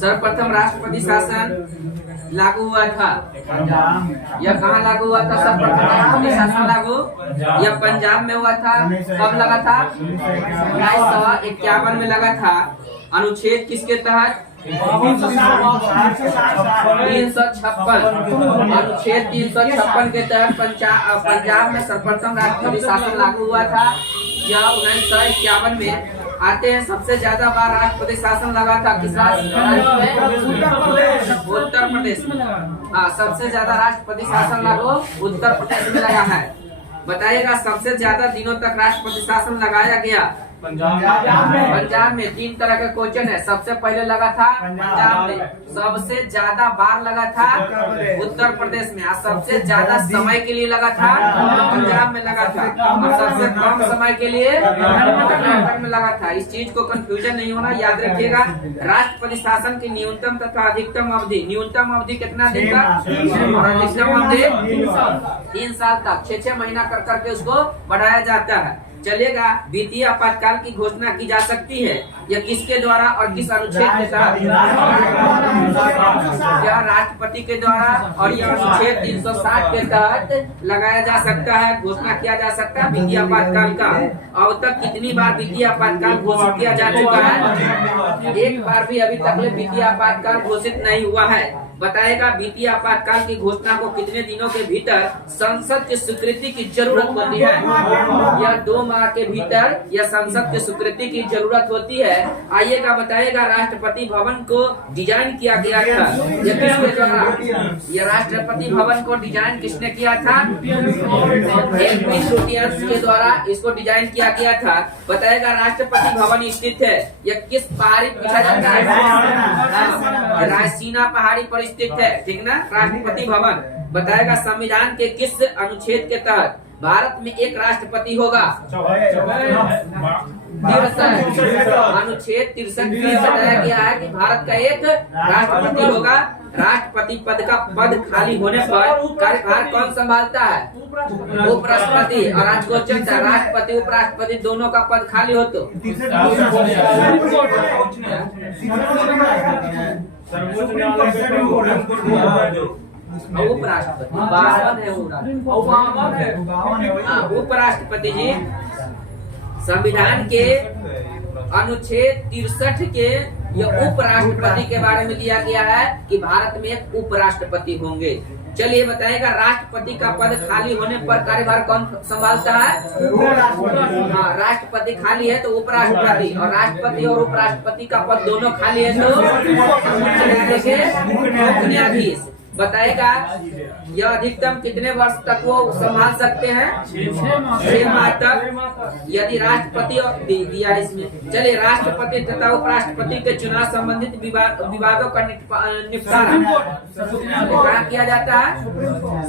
सर्वप्रथम राष्ट्रपति शासन लागू हुआ था। यह कहाँ लागू हुआ था? सर्वप्रथम राष्ट्रपति शासन लागू यह पंजाब में हुआ था। कब लगा था? 1951 में लगा था। अनुच्छेद किसके तहत? 356। अनुच्छेद 356 के तहत पंजाब में सर्वप्रथम राष्ट्रपति शासन लागू हुआ था। यह 1951 में आते हैं। सबसे ज्यादा बार राष्ट्रपति शासन लगा था किस राज्य में? उत्तर प्रदेश में। हाँ, सबसे ज्यादा राष्ट्रपति शासन लागू उत्तर प्रदेश में लगा है। बताइएगा सबसे ज्यादा दिनों तक राष्ट्रपति शासन लगाया गया पंजाब में। 3 तरह के क्वेश्चन है। सबसे पहले लगा था पंजाब में, सबसे ज्यादा बार लगा था उत्तर प्रदेश में, और सबसे ज्यादा समय के लिए लगा था पंजाब में लगा था, और सबसे कम समय के लिए कर्नाटक में लगा था। इस चीज को कंफ्यूजन नहीं होना, याद रखिएगा। राष्ट्रपति शासन की न्यूनतम तथा अधिकतम अवधि, न्यूनतम अवधि कितना दिन तक और अधिकतम अवधि 3 साल तक, 6-6 महीना कर करके उसको बढ़ाया जाता है। चलेगा। वित्तीय आपातकाल की घोषणा की जा सकती है यह किसके द्वारा और किस अनुच्छेद के तहत? यह राष्ट्रपति के द्वारा, और यह अनुच्छेद 360 के तहत लगाया जा सकता है, घोषणा किया जा सकता है वित्तीय आपातकाल का। अब तक कितनी बार वित्तीय आपातकाल घोषित किया जा चुका है? एक बार भी अभी तक वित्तीय आपातकाल घोषित नहीं हुआ है। बताएगा वित्तीय आपातकाल की घोषणा को कितने दिनों के भीतर संसद की स्वीकृति की जरूरत होती है? यह 2 माह के भीतर यह संसद की स्वीकृति की जरूरत होती है। आइएगा, बताएगा राष्ट्रपति भवन को डिजाइन किया गया था यह किसके द्वारा? यह राष्ट्रपति भवन को डिजाइन किसने किया था? के द्वारा इसको डिजाइन किया गया था। बताएगा राष्ट्रपति भवन स्थित है यह किस पहाड़ी पर पूछा जाता है? रायसीना पहाड़ी पर स्थित है, ठीक ना? राष्ट्रपति भवन। बताएगा संविधान के किस अनुच्छेद के तहत भारत में एक राष्ट्रपति होगा? अनुच्छेद 63 में बताया गया है कि भारत का एक राष्ट्रपति होगा। राष्ट्रपति पद का पद खाली होने पर कार्यभार कौन संभालता है? उपराष्ट्रपति। और आज क्वेश्चन था राष्ट्रपति उपराष्ट्रपति दोनों का पद खाली हो तो उपराष्ट्रपति जी। संविधान के अनुच्छेद 63 के यह उपराष्ट्रपति के बारे में दिया गया है कि भारत में एक उपराष्ट्रपति होंगे। चलिए, बताएगा राष्ट्रपति का पद खाली होने पर कार्यभार कौन संभालता है? हाँ, राष्ट्रपति खाली है तो उपराष्ट्रपति, और राष्ट्रपति और उपराष्ट्रपति का पद दोनों खाली है तो मुख्य न्यायाधीश। बताएगा यह अधिकतम कितने वर्ष तक वो संभाल सकते हैं? 6 माह तक, यदि राष्ट्रपति और दिया इसमें। चलिए, राष्ट्रपति तथा उपराष्ट्रपति के चुनाव संबंधित विवादों का निपटारा कहाँ किया जाता है?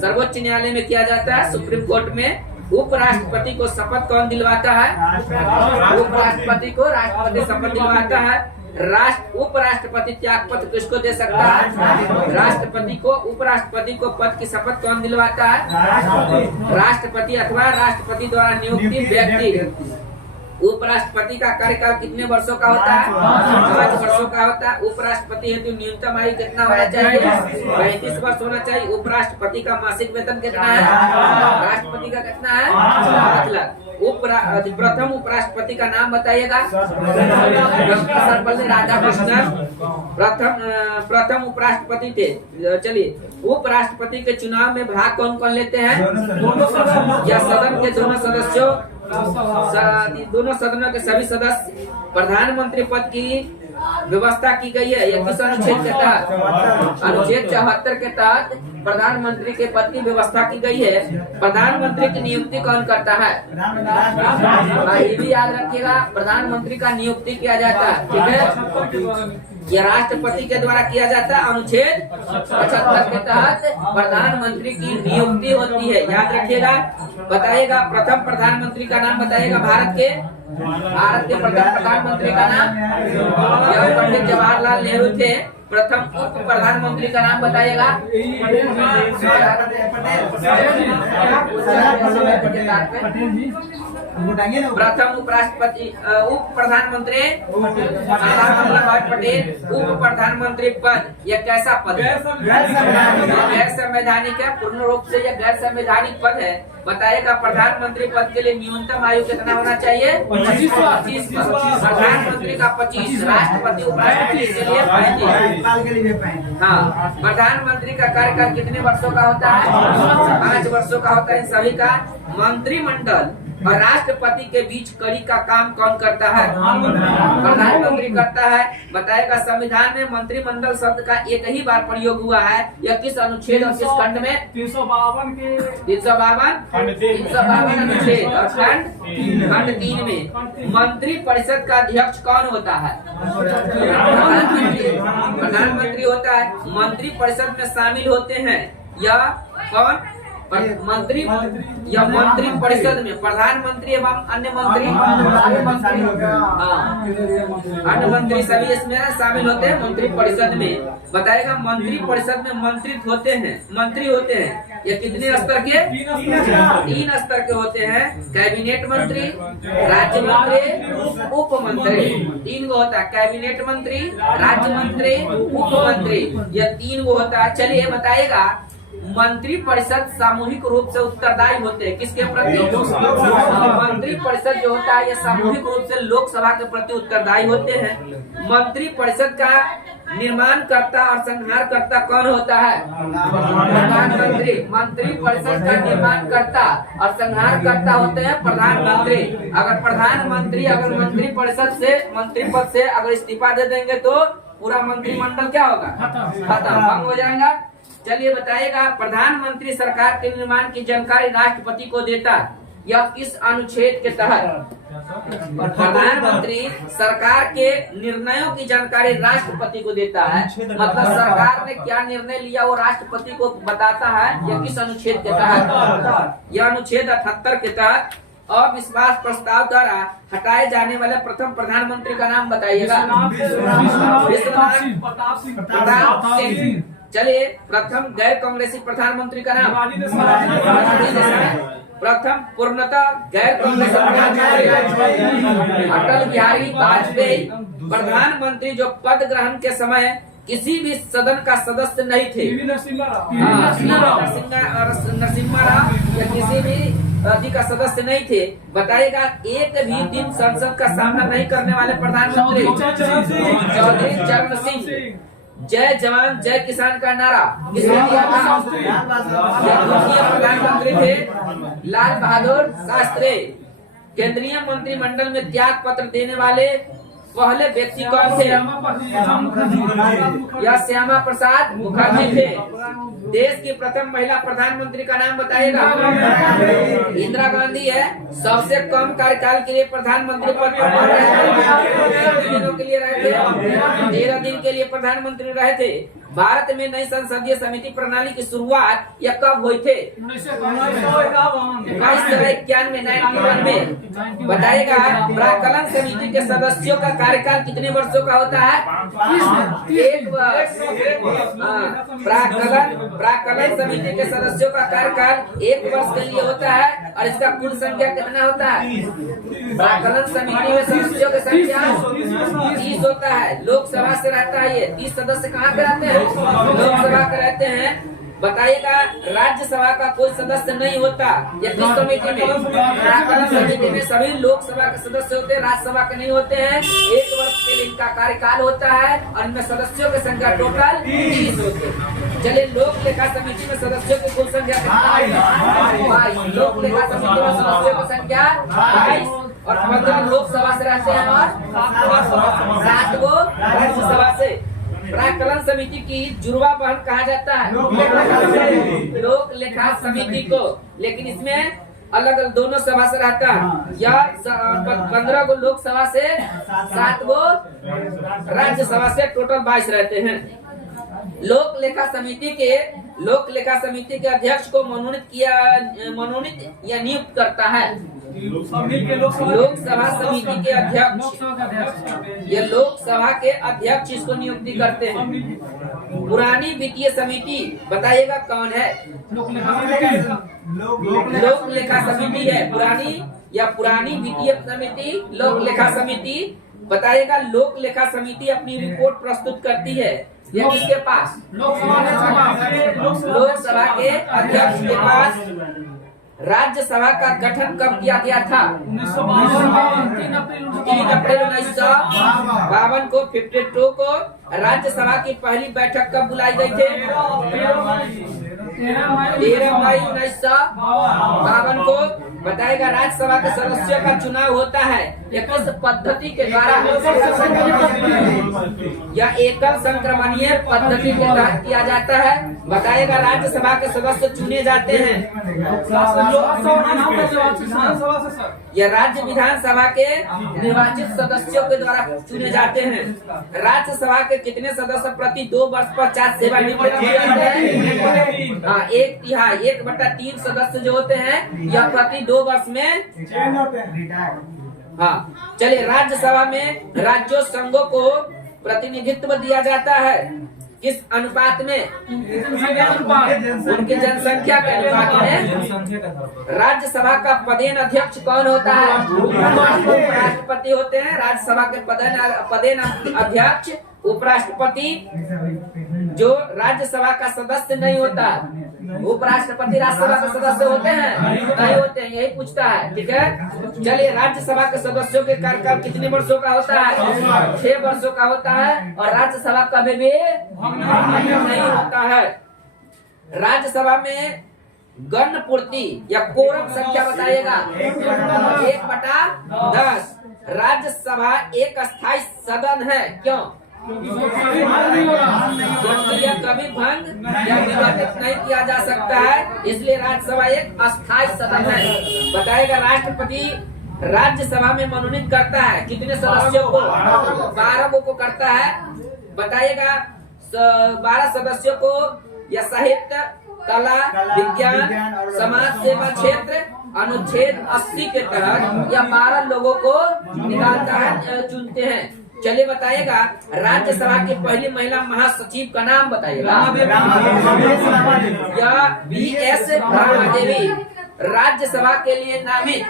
सर्वोच्च न्यायालय में किया जाता है, सुप्रीम कोर्ट में। उपराष्ट्रपति को शपथ कौन दिलवाता है? उपराष्ट्रपति को राष्ट्रपति शपथ दिलवाता है। उपराष्ट्रपति त्याग पत्र किसको दे सकता है? राष्ट्रपति को। उपराष्ट्रपति को पद की शपथ कौन दिलवाता है? राष्ट्रपति अथवा राष्ट्रपति द्वारा नियुक्ति व्यक्ति। उपराष्ट्रपति का कार्यकाल कितने वर्षों का होता है? 5 वर्षों का होता है। उपराष्ट्रपति हेतु न्यूनतम आयु कितना होना चाहिए? 35 वर्ष होना चाहिए। उपराष्ट्रपति का मासिक वेतन कितना है? राष्ट्रपति का कितना है? 5 लाख। प्रथम उपराष्ट्रपति का नाम बताइएगा। सर्वपल्ली राधाकृष्णन प्रथम उपराष्ट्रपति थे। चलिए, उपराष्ट्रपति के चुनाव में भाग कौन कौन लेते हैं? या सदन के दोनों सदस्यों, दोनों सदनों के सभी सदस्य। प्रधानमंत्री पद की व्यवस्था की गई है यह किस अनुच्छेद के तहत? अनुच्छेद 74 के तहत प्रधानमंत्री के पद की व्यवस्था की गई है। प्रधानमंत्री की नियुक्ति कौन करता है? ये भी याद रखिएगा, प्रधानमंत्री का नियुक्ति किया जाता है, ठीक है? यह राष्ट्रपति के द्वारा किया जाता है। अनुच्छेद 75 के तहत प्रधानमंत्री की नियुक्ति होती है, याद रखिएगा। बताइएगा प्रथम प्रधानमंत्री का नाम बताइएगा। भारत के प्रथम प्रधानमंत्री का नाम पंडित जवाहरलाल नेहरू थे। प्रथम उप प्रधानमंत्री का नाम बताइएगा। प्रथम उपराष्ट्रपति, उप प्रधानमंत्री सरदार वल्लभ भाई पटेल उप प्रधानमंत्री पद, यह कैसा पद है? गैर संवैधानिक है, पूर्ण रूप से यह गैर संवैधानिक पद है। बताइएगा प्रधानमंत्री पद के लिए न्यूनतम आयु कितना होना चाहिए? 25 प्रधानमंत्री का 25, राष्ट्रपति उपराष्ट्रपति के लिए 35। हाँ, प्रधानमंत्री का कार्यकाल कितने वर्षों का होता है? 5 वर्षों का होता है। इन सभी का मंत्रिमंडल और राष्ट्रपति के बीच कड़ी का काम कौन करता है? प्रधानमंत्री करता है। बताएगा संविधान में मंत्रिमंडल शब्द का एक ही बार प्रयोग हुआ है, यह किस अनुच्छेद और किस खंड में? 352 अनुच्छेद और खंड 3 में। मंत्री परिषद का अध्यक्ष कौन होता है? प्रधानमंत्री होता है। मंत्री परिषद में शामिल होते हैं या कौन? मंत्री या मंत्री परिषद में प्रधानमंत्री एवं अन्य मंत्री, अन्य मंत्री सभी इसमें शामिल होते हैं मंत्री परिषद में। बताएगा मंत्री परिषद में मंत्री होते हैं। ये कितने स्तर के? 3 स्तर के होते हैं। कैबिनेट मंत्री, राज्य मंत्री, उप मंत्री। 3 गो होता है, कैबिनेट मंत्री, राज्य मंत्री, उप मंत्री, यह 3 गो होता है। चलिए बताइएगा मंत्री परिषद सामूहिक रूप से उत्तरदायी होते हैं किसके प्रति? मंत्री परिषद जो होता है ये सामूहिक रूप से लोकसभा के प्रति उत्तरदायी होते हैं। मंत्री परिषद का निर्माण करता और संहार करता कौन होता है? प्रधानमंत्री। मंत्री परिषद का निर्माण करता और संहार करता होते हैं प्रधानमंत्री। अगर प्रधानमंत्री मंत्री परिषद से, मंत्री पद से अगर इस्तीफा दे देंगे तो पूरा मंत्रिमंडल क्या होगा? खत्म, भंग हो जाएगा। चलिए बताइएगा प्रधानमंत्री सरकार के निर्माण की जानकारी राष्ट्रपति को देता, यह किस अनुच्छेद के तहत? प्रधानमंत्री सरकार के निर्णयों की जानकारी राष्ट्रपति को देता है, मतलब सरकार ने क्या निर्णय लिया वो राष्ट्रपति को बताता है। यह किस अनुच्छेद के तहत? यह अनुच्छेद 78 के तहत। अविश्वास प्रस्ताव द्वारा हटाए जाने वाले प्रथम प्रधानमंत्री का नाम बताइएगा। प्रताप सिंह। चलिए प्रथम गैर कांग्रेसी प्रधानमंत्री का नाम? प्रथम पूर्णतः गैर कांग्रेसी प्रधानमंत्री अटल बिहारी वाजपेयी। प्रधानमंत्री जो पद ग्रहण के समय किसी भी सदन का सदस्य नहीं थे, नरसिम्हा राव या किसी भी अधिक का सदस्य नहीं थे। बताइएगा एक भी दिन संसद का सामना नहीं करने वाले प्रधानमंत्री चौधरी चरण सिंह। जय जवान जय किसान का नारा किसने दिया था? प्रधानमंत्री थे लाल बहादुर शास्त्री। केंद्रीय मंत्रिमंडल में त्याग पत्र देने वाले पहले व्यक्ति कौन थे? यह श्यामा प्रसाद मुखर्जी थे। देश की प्रथम महिला प्रधानमंत्री का नाम बताइएगा। इंदिरा गांधी है। सबसे कम कार्यकाल के लिए प्रधानमंत्री पद पर दिनों के लिए रहे थे, 13 दिन के लिए प्रधानमंत्री रहे थे। भारत में नई संसदीय समिति प्रणाली की शुरुआत यह कब हुई थे? 1991 में। बताइएगा प्राक्कलन समिति के सदस्यों का कार्यकाल कितने वर्षों का होता है? 1 वर्ष। प्राक्कलन समिति के सदस्यों का कार्यकाल 1 वर्ष के लिए होता है और इसका कुल संख्या कितना होता है? प्राक्कलन समिति में सदस्यों की संख्या 30 होता है। लोकसभा से रहता है ये 30 सदस्य कहाँ पे रहते हैं? लोकसभा के रहते हैं। बताइएगा राज्यसभा का कोई सदस्य नहीं होता। ये किस कमेटी में? प्राक्कलन समिति में सभी लोकसभा के सदस्य होते हैं, राज्यसभा के नहीं होते हैं। 1 वर्ष के लिए इनका कार्यकाल होता है और इनमें सदस्यों की संख्या टोटल 30 होते हैं। चलिए लोक लेखा समिति में सदस्यों की कुल संख्या कितना है? 22। लोक लेखा समिति में सदस्यों की संख्या 22 और 15 लोकसभा से रहते हैं और 7 वो राज्यसभा से। प्राक्कलन समिति की जुड़वा बहन कहा जाता है लोक लेखा समिति को, लेकिन इसमें अलग अलग दोनों सभा से रहता है। या 15 को लोकसभा से 7 को राज्यसभा से, टोटल 22 रहते हैं। लोक लेखा समिति के अध्यक्ष को मनोनीत या नियुक्त करता है लोकसभा समिति के अध्यक्ष। ये लोकसभा के अध्यक्ष इसको नियुक्ति करते हैं। पुरानी वित्तीय समिति बताइएगा कौन है? लोक लेखा समिति है। पुरानी या पुरानी वित्तीय समिति, लोक लेखा समिति। बताइएगा लोक लेखा समिति अपनी रिपोर्ट प्रस्तुत करती है, ये किसके पास? लोकसभा के अध्यक्ष के पास। राज्यसभा का गठन कब किया गया था? 3 अप्रैल 1952 को 52 को। राज्यसभा की पहली बैठक कब बुलाई गई थी? 13 मई 1952 को। बताएगा राज्यसभा के सदस्यों का चुनाव होता है या किस पद्धति के द्वारा? या एकल संक्रमणीय पद्धति के तहत किया जाता है। बताएगा राज्यसभा के सदस्य चुने जाते हैं या राज्य विधानसभा के निर्वाचित सदस्यों के द्वारा चुने जाते हैं। राज्यसभा के कितने सदस्य प्रति 2 वर्ष पश्चात सेवानिवृत्त हो जाते हैं? 1/3 1/3 सदस्य जो होते हैं यह प्रति 2 वर्ष में। हाँ चलिए, राज्यसभा में राज्यों संघों को प्रतिनिधित्व दिया जाता है किस अनुपात में? उनकी जनसंख्या के अनुपात में। राज्यसभा का पदेन अध्यक्ष कौन होता है? उपराष्ट्रपति होते हैं राज्यसभा के पदेन अध्यक्ष। उपराष्ट्रपति जो राज्यसभा का सदस्य नहीं होता। उपराष्ट्रपति राज्यसभा के सदस्य होते हैं? नहीं होते हैं, यही पूछता है। ठीक है, चलिए राज्यसभा के सदस्यों के कार्यकाल कितने वर्षों का होता है? 6 वर्षों का होता है। और राज्यसभा कभी भी नहीं होता है। राज्यसभा में गण पूर्ति या कोरम संख्या बताइएगा। 1/10। राज्यसभा एक अस्थायी सदन है, क्यों? क्योंकि यह कभी भंग या विघटित नहीं किया जा सकता है, इसलिए राज्यसभा एक अस्थायी सदन है। बताएगा राष्ट्रपति राज्यसभा में मनोनीत करता है कितने सदस्यों को? 12 को करता है। बताइएगा 12 सदस्यों को या साहित्य, कला, विज्ञान, समाज सेवा क्षेत्र अनुच्छेद 80 के तहत या 12 लोगों को निकालता है, चुनते हैं। चलिए बताइएगा राज्यसभा की पहली महिला महासचिव का नाम बताइएगा। या VS रामादेवी। राज्यसभा के लिए नामित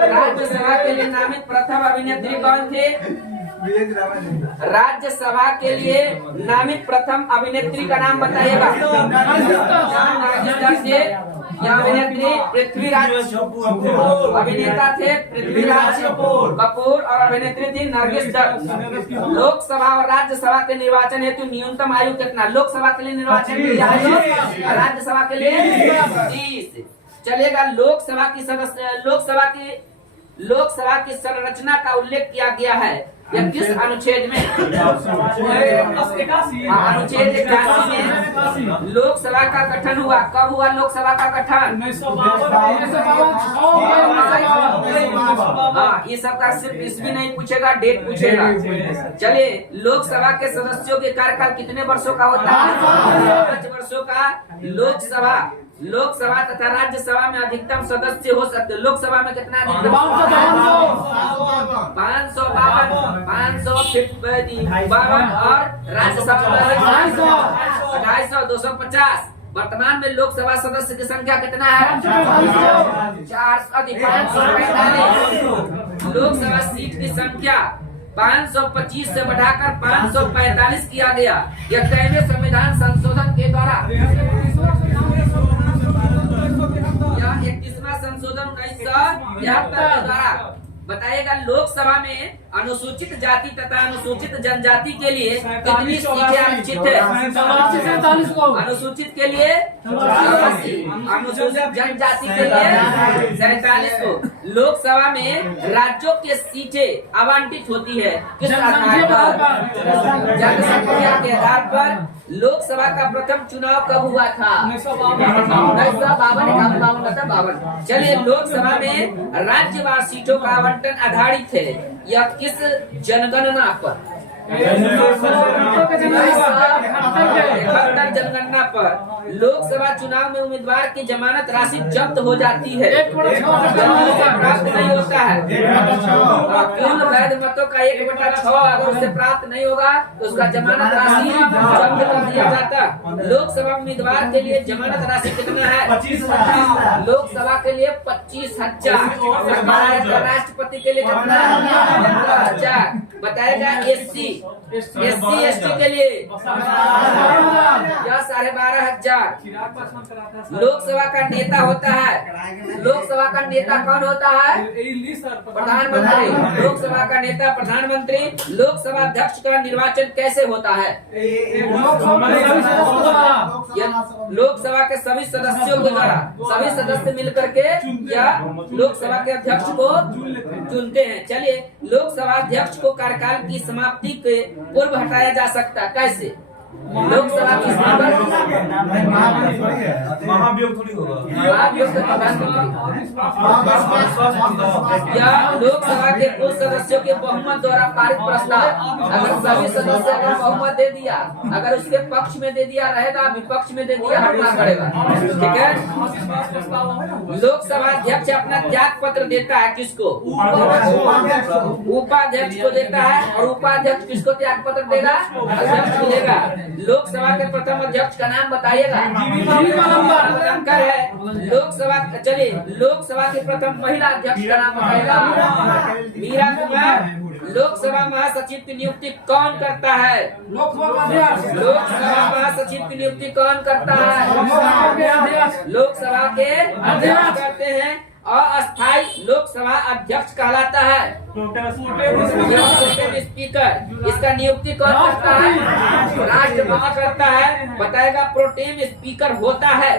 राज्यसभा के लिए नामित प्रथम अभिनेत्री कौन थे? राज्यसभा के लिए नामित प्रथम अभिनेत्री का नाम बताइएगा। या अभिनेत्री पृथ्वीराज कपूर। अभिनेता थे पृथ्वीराज कपूर और अभिनेत्री थी नरगिस दत्त। लोकसभा और राज्यसभा के निर्वाचन हेतु न्यूनतम आयु कितना? लोकसभा के लिए निर्वाचन की आयु, राज्यसभा के लिए 30। चलेगा लोकसभा की संरचना का उल्लेख किया गया है या किस अनुच्छेद में? अनुच्छेद 81 में लोकसभा का गठन हुआ। कब हुआ लोकसभा का गठन? 1952। ये सब का सिर्फ इसमें नहीं पूछेगा, डेट पूछेगा। चलिए लोकसभा के सदस्यों के कार्यकाल कितने वर्षों का होता है? 5 वर्षों का। लोकसभा तथा राज्यसभा में अधिकतम सदस्य हो सकते। लोकसभा में कितना? 552 और राज्यसभा में 250 250। वर्तमान में लोकसभा सदस्य की संख्या कितना है? 545। लोकसभा सीट की संख्या 525 से बढ़ाकर 545 किया गया। यह केंद्रीय संविधान संशोधन के द्वारा 31वां संशोधन 1973 के द्वारा। बताइएगा लोकसभा में अनुसूचित जाति तथा अनुसूचित जनजाति के लिए कितनी सीटें आरक्षित है? अनुसूचित के लिए 87, अनुसूचित जनजाति के लिए 47 को। लोकसभा में राज्यों के सीटें आवंटित होती है किस आधार पर? जनसंख्या के आधार पर। लोकसभा का प्रथम चुनाव कब हुआ था? 1952। चलिए लोकसभा में राज्यवार सीटों का आवंटन आधारित है या किस जनगणना पर? 71 जनगणना पर लोकसभा चुनाव में उम्मीदवार की जमानत राशि जब्त हो जाती है, प्राप्त नहीं होता है। कुल वैध मतों का 1/6 अगर उससे प्राप्त नहीं होगा तो उसका जमानत राशि जब्त कर दिया जाता। लोकसभा उम्मीदवार के लिए जमानत राशि कितना है? 25,000। लोकसभा के लिए 25,000। राष्ट्रपति के लिए कितना? 15,000। बताएगा SC ST के लिए यह 12,500। लोकसभा का नेता होता है, लोकसभा का नेता कौन होता है? प्रधानमंत्री। लोकसभा का नेता प्रधानमंत्री। लोकसभा अध्यक्ष का निर्वाचन कैसे होता है? लोकसभा के सभी सदस्यों के द्वारा, सभी सदस्य मिलकर के या लोकसभा के अध्यक्ष को चुनते हैं। चलिए, लोकसभा अध्यक्ष को कार्यकाल की समाप्ति के पूर्व हटाया जा सकता है, कैसे? लोकसभा की महाभियोग थोड़ी होगा या लोकसभा के कुल सदस्यों के बहुमत द्वारा पारित प्रस्ताव, अगर सभी सदस्य अगर बहुमत दे दिया, अगर उसके पक्ष में दे दिया रहेगा, विपक्ष में दे दिया हटना पड़ेगा, ठीक है। लोकसभा अध्यक्ष अपना त्याग पत्र देता है, किसको? उपाध्यक्ष को देता है। और उपाध्यक्ष किसको त्याग पत्र देगा? अध्यक्ष को देगा। लोकसभा के प्रथम अध्यक्ष का नाम बताइएगा। है लोकसभा। चलिए, लोकसभा के प्रथम महिला अध्यक्ष का नाम बताइएगा। मीरा कुमार। लोकसभा महासचिव की नियुक्ति कौन करता है? लोकसभा महासचिव की नियुक्ति कौन करता है? लोकसभा के अध्यक्ष करते हैं। अस्थायी लोकसभा अध्यक्ष कहलाता है स्पीकर। इसका नियुक्ति कौन करता है? राष्ट्रपति करता है। बताएगा प्रोटेम स्पीकर होता है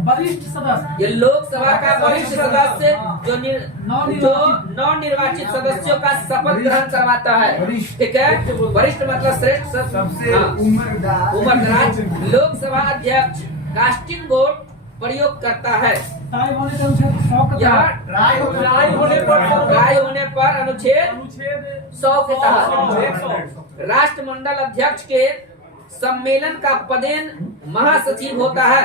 वरिष्ठ सदस्य। ये लोकसभा का वरिष्ठ सदस्य जो नवनिर्वाचित सदस्यों का शपथ ग्रहण करवाता है, ठीक है। वरिष्ठ मतलब श्रेष्ठ, उम्रदराज। लोकसभा अध्यक्ष कास्टिंग वोट प्रयोग करता है। राय होने पर अनुच्छेद 100 के तहत राष्ट्रमंडल अध्यक्ष के सम्मेलन का पदेन महासचिव होता है।